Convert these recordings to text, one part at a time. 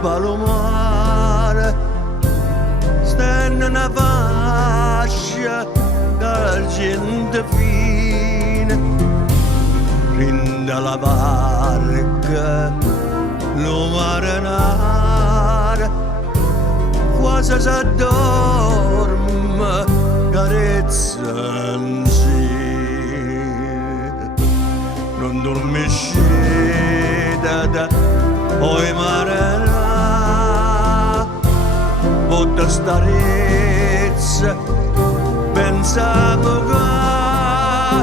Palomare stanno una fascia d'argento fine rinda la barca lo marinare quasi s'addorme carezza in sì non dormisce da oi marinare botta starezza pensavo che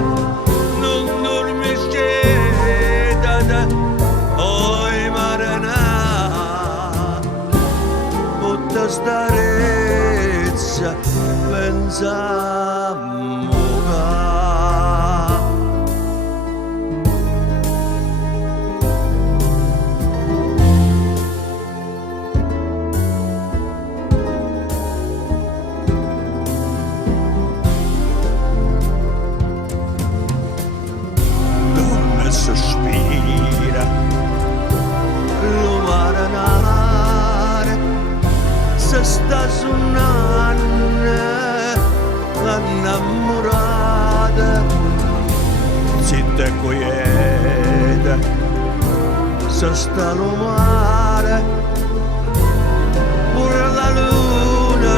non dormisce da oi marinare botta starezza pensavo sospira lo marinare se sta suonando innamorata zitta e quieta se sta lo mare pure la luna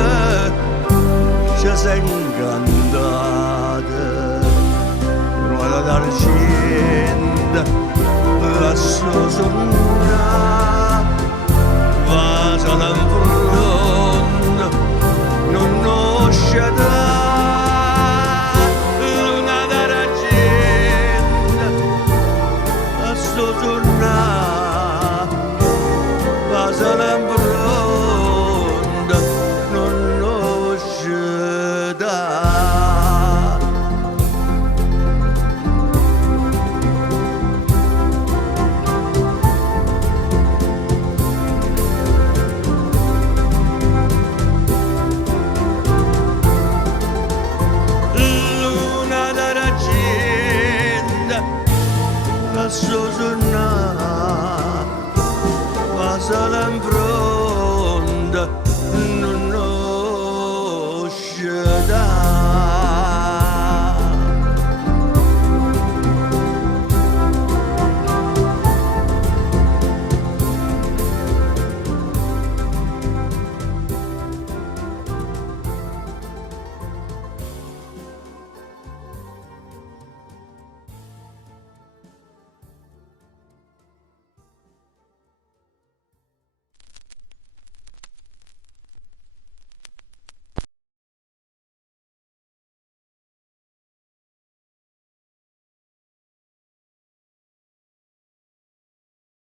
ci si è incantata ruota d'argento lassù suona vasa l'anfrone non nosce da luna d'argento lassù suona vasa l'anfrone non nosce da Sosuna passa l'impronta